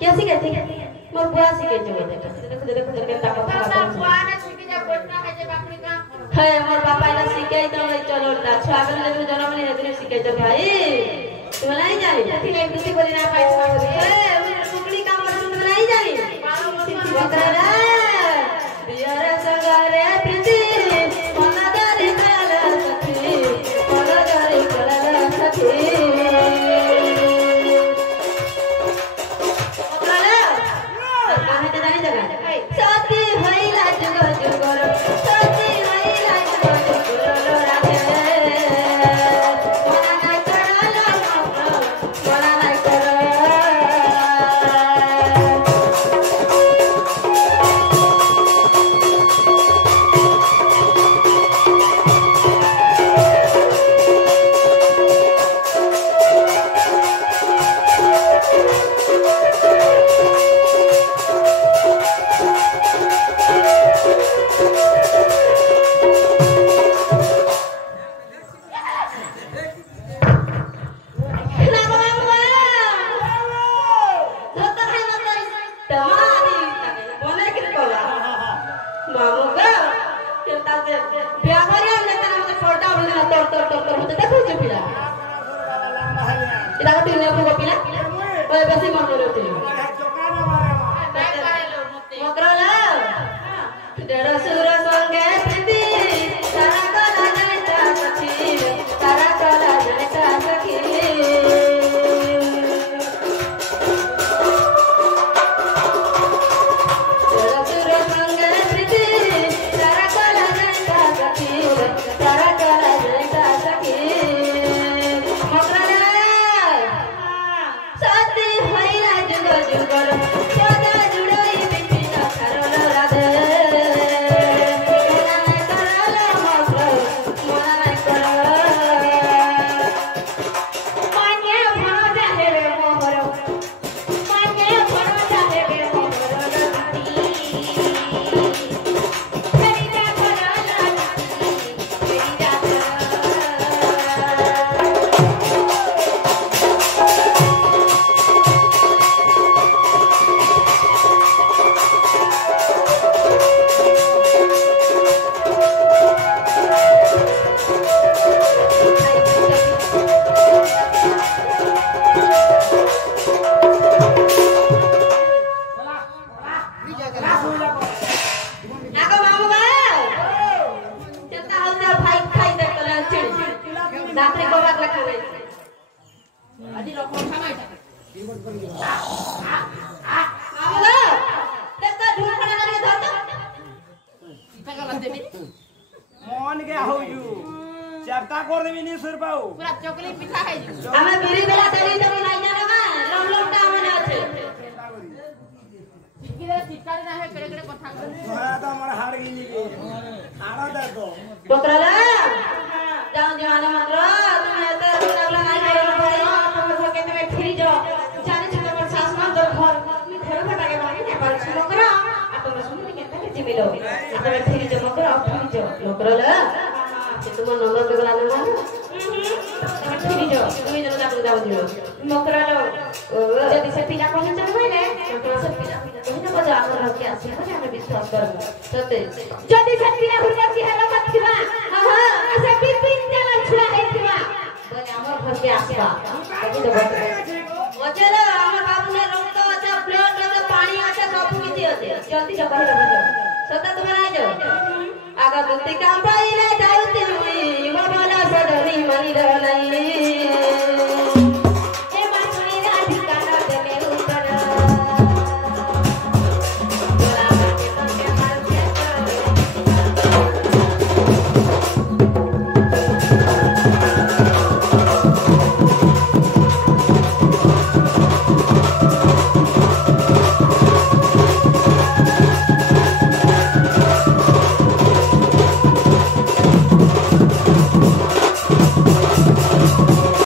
क्या सिखाती मोर बुआ सिखाती है देखो देखो कथा बुआ ने सीखी जा घोटना है जे बाकरी का है मोर पापा इला सिखाई तो मैं चलो छुआ बेले जब जन्म नहीं हेतु सिखाई तो भाई तुम नहीं जानी थी ले किसी बोली ना पाई है कुकड़ी काम कर तुम नहीं जानी बकरा बियारा सगारे प्रीति मनदारी कला सखी मनदारी कला सखी साथी भइला जुग जुगर साथी भइला जुग जुगर राधे मना नाइ करला मना नाइ कर मन के हो जू चपटा कर देबी नी सुर पाऊ पूरा चकली पिठा है जो हमें बिरी बेला चली तो नहीं जाना का लोग लोग टा मने আছে किले चिट्टारी ना है केड़े केड़े कथा कर तोरा तो हमर हार गेली के आड़ा दे तो बकरा जाओ जाने मत रो तुम ऐसे लगला नहीं करे भाई तुम लोग के में फिर जाओ जाने छने पर सास मां दर घर में घर फटा के बानी ने पर सुनो करा आ तुम सुन के केते के मिलो आ फिर जाओ करा फिर जाओ लोकरा से तुम नंबर पे गला ना फिर जाओ তুমি যেন যাও যাও দিও মকরা লো যদি সে পিলা কহি চল বলে তো সে পিলা কহি না বজা আমার কি আছে মানে আমি বিশ্বাস করব সতে যদি সে পিলা হুলা কি হেলা মত দিবা হ্যাঁ সে পিপিন জালা ছুয়া হেতিবা বলে আমার ঘরকে আসবা কবি তো বলতে ওচেলো আমার বাবুনে রক্ত আছে ব্লাড আছে পানি আছে সব কিছু আছে জলদি যাও বাইরে যাও সতে তুমি নাই যাও আগা বুদ্ধি কাম পাইলে যাও তুমি বাবা না সদরি মানি রলাই